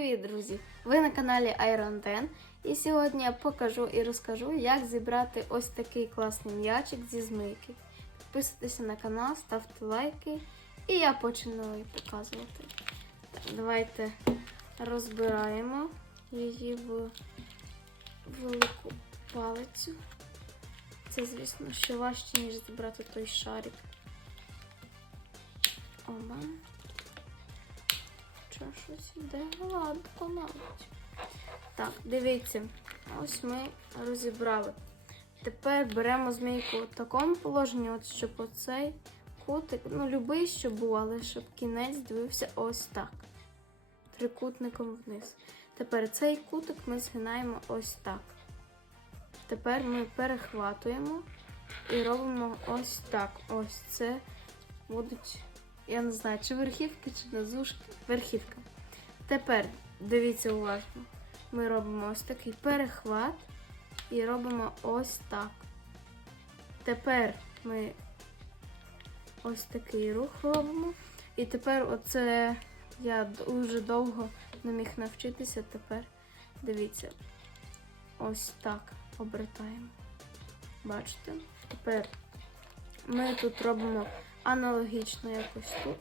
Привіт, друзі! Ви на каналі Iron 10 і сьогодні я покажу і розкажу, як зібрати ось такий класний м'ячик зі змийки. Підписуйтеся на канал, ставте лайки і я починаю показувати. Так, давайте розбираємо її в велику палицю. Це, звісно, ще важче, ніж зібрати той шарик. Оба. Що щось іде гладко навіть. Так, дивіться, ось ми розібрали. Тепер беремо змійку в такому положенні, от щоб оцей кутик, ну, любий, щоб був, але щоб кінець дивився ось так. Трикутником вниз. Тепер цей кутик ми згинаємо ось так. Тепер ми перехватуємо і робимо ось так. Ось це будуть, я не знаю, чи верхівки, чи назушки. Верхівка. Тепер дивіться уважно. Ми робимо ось такий перехват і робимо ось так. Тепер ми ось такий рух робимо. І тепер оце я дуже довго не міг навчитися. Тепер дивіться, ось так обертаємо. Бачите? Тепер ми тут робимо аналогічно якось тут.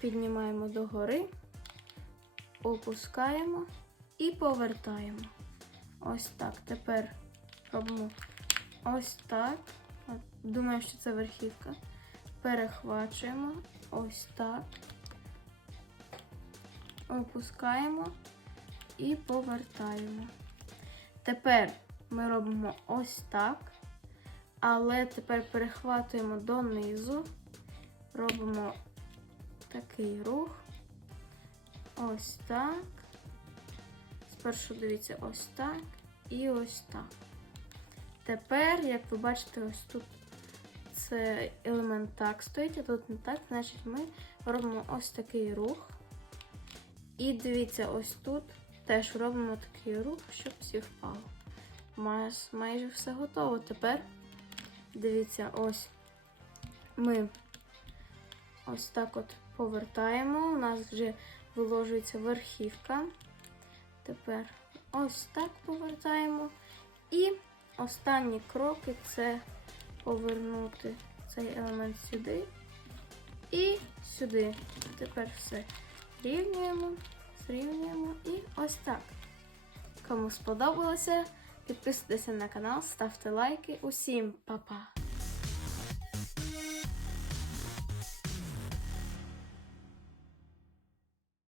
Піднімаємо догори, опускаємо і повертаємо. Ось так. Тепер робимо ось так. Думаю, що це верхівка. Перехвачуємо ось так. Опускаємо і повертаємо. Тепер ми робимо ось так. Але тепер перехватуємо донизу, робимо такий рух. Ось так. Спершу дивіться, ось так і ось так. Тепер, як ви бачите, ось тут це елемент так стоїть, а тут не так, значить ми робимо ось такий рух. І дивіться, ось тут теж робимо такий рух, щоб всі впало. Май- Майже все готово. Тепер дивіться, ось ми ось так от повертаємо. У нас вже виложується верхівка. Тепер ось так повертаємо. І останні кроки це повернути цей елемент сюди і сюди. Тепер все рівнюємо, зрівнюємо і ось так. Кому сподобалося, підписуйтеся на канал, ставте лайки. Усім па-па!